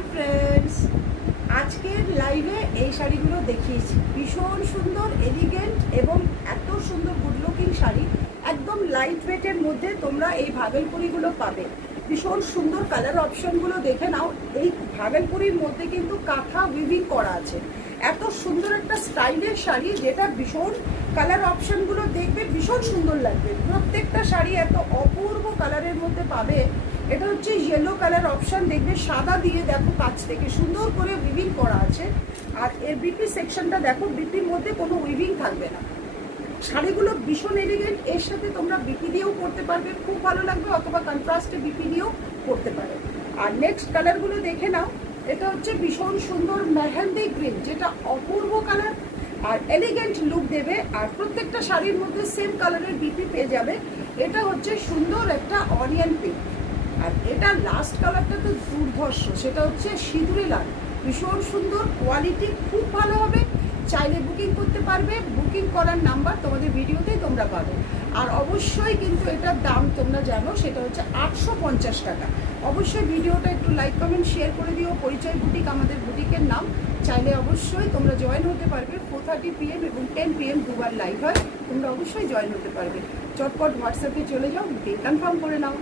Hi friends, আজকের লাইভে এই শাড়িগুলো দেখিয়েছি। ভীষণ সুন্দর, এলিগেন্ট এবং এত সুন্দর গুড লুকিং শাড়ি। একদম লাইট ওয়েটের মধ্যে তোমরা এই ভাগলপুরিগুলো পাবে। ভীষণ সুন্দর কালার অপশনগুলো দেখে নাও। এই ভাগলপুরির মধ্যে কিন্তু কাঁথা উইভিং করা আছে। এত সুন্দর একটা স্টাইলের শাড়ি, যেটা ভীষণ কালার অপশনগুলো দেখবে ভীষণ সুন্দর লাগবে। প্রত্যেকটা শাড়ি এত অপূর্ব কালারের মধ্যে পাবে। এটা হচ্ছে ইয়েলো কালার অপশন, দেখবে সাদা দিয়ে দেখো কাছ থেকে সুন্দর করে উইভিং করা আছে। আর এর বিপি সেকশনটা দেখো, বিপির মধ্যে কোনো উইভিং থাকবে না। শাড়িগুলো ভীষণ এলিগেন্ট। এর সাথে তোমরা বিপি দিয়েও পরতে পারবে, খুব ভালো লাগবে, অথবা কন্ট্রাস্টে বিপি দিয়েও পরতে পারো। আর নেক্সট কালারগুলো দেখে নাও। এটা হচ্ছে ভীষণ সুন্দর মেহেন্দি গ্রিন, যেটা অপূর্ব কালার আর এলিগেন্ট লুক দেবে। আর প্রত্যেকটা শাড়ির মধ্যে সেম কালারের বিপি পেয়ে যাবে। এটা হচ্ছে সুন্দর একটা অনিয়ন পিঙ্ক। আর এটা লাস্ট কালারটা তো দুর্ধর্ষ, সেটা হচ্ছে সিঁদুরে লাল। ভীষণ সুন্দর, কোয়ালিটি খুব ভালো হবে। চাইলে বুকিং করতে পারবে। বুকিং করার নাম্বার তোমাদের ভিডিওতেই তোমরা পাবে। আর অবশ্যই কিন্তু এটার দাম তোমরা জানো, সেটা হচ্ছে 850 টাকা। অবশ্যই ভিডিওটা একটু লাইক কমেন্ট শেয়ার করে দিও। পরিচয় বুটিক আমাদের বুটিকের নাম। চাইলে অবশ্যই তোমরা জয়েন হতে পারবে। 4:30 PM এবং 10 PM দুবার লাইভ হয়, তোমরা অবশ্যই জয়েন হতে পারবে। চটপট হোয়াটসঅ্যাপে চলে যাও, বুকিং কনফার্ম করে নাও।